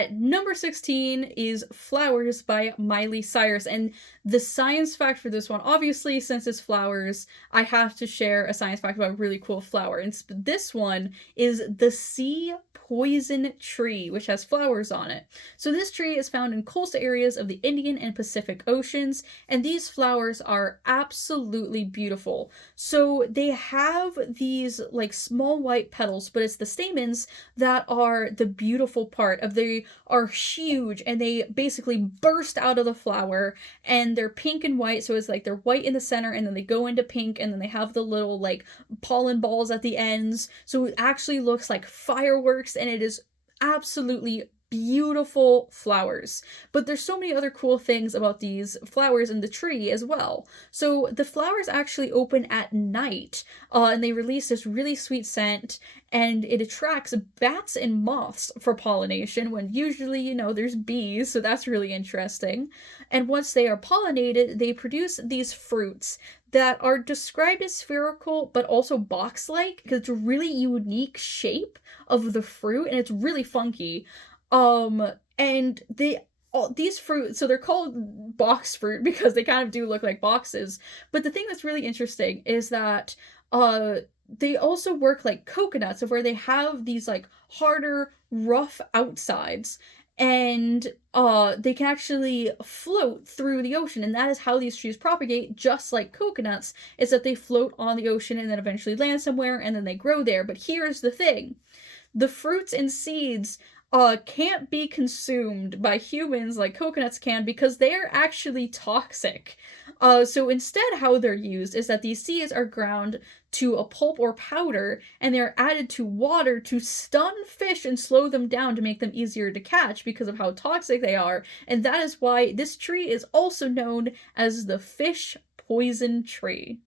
At number 16 is Flowers by Miley Cyrus. And the science fact for this one, obviously, since it's flowers, I have to share a science fact about a really cool flower. And this one is the sea poison tree, which has flowers on it. So this tree is found in coastal areas of the Indian and Pacific Oceans, and these flowers are absolutely beautiful. So they have these like small white petals, but it's the stamens that are the beautiful part of. They are huge and they basically burst out of the flower, and they're pink and white, so it's like they're white in the center and then they go into pink, and then they have the little like pollen balls at the ends, so it actually looks like fireworks, and it is absolutely beautiful flowers. But there's so many other cool things about these flowers in the tree as well. So the flowers actually open at night, and they release this really sweet scent, and it attracts bats and moths for pollination when usually, there's bees, so that's really interesting. And once they are pollinated, they produce these fruits that are described as spherical but also box-like, because it's a really unique shape of the fruit and it's really funky. And these fruits, so they're called box fruit because they kind of do look like boxes. But the thing that's really interesting is that they also work like coconuts, of where they have these like harder, rough outsides, and they can actually float through the ocean, and that is how these trees propagate, just like coconuts, is that they float on the ocean and then eventually land somewhere and then they grow there. But here's the thing: the fruits and seeds can't be consumed by humans like coconuts can, because they are actually toxic. So instead, how they're used is that these seeds are ground to a pulp or powder, and they're added to water to stun fish and slow them down to make them easier to catch because of how toxic they are. And that is why this tree is also known as the fish poison tree.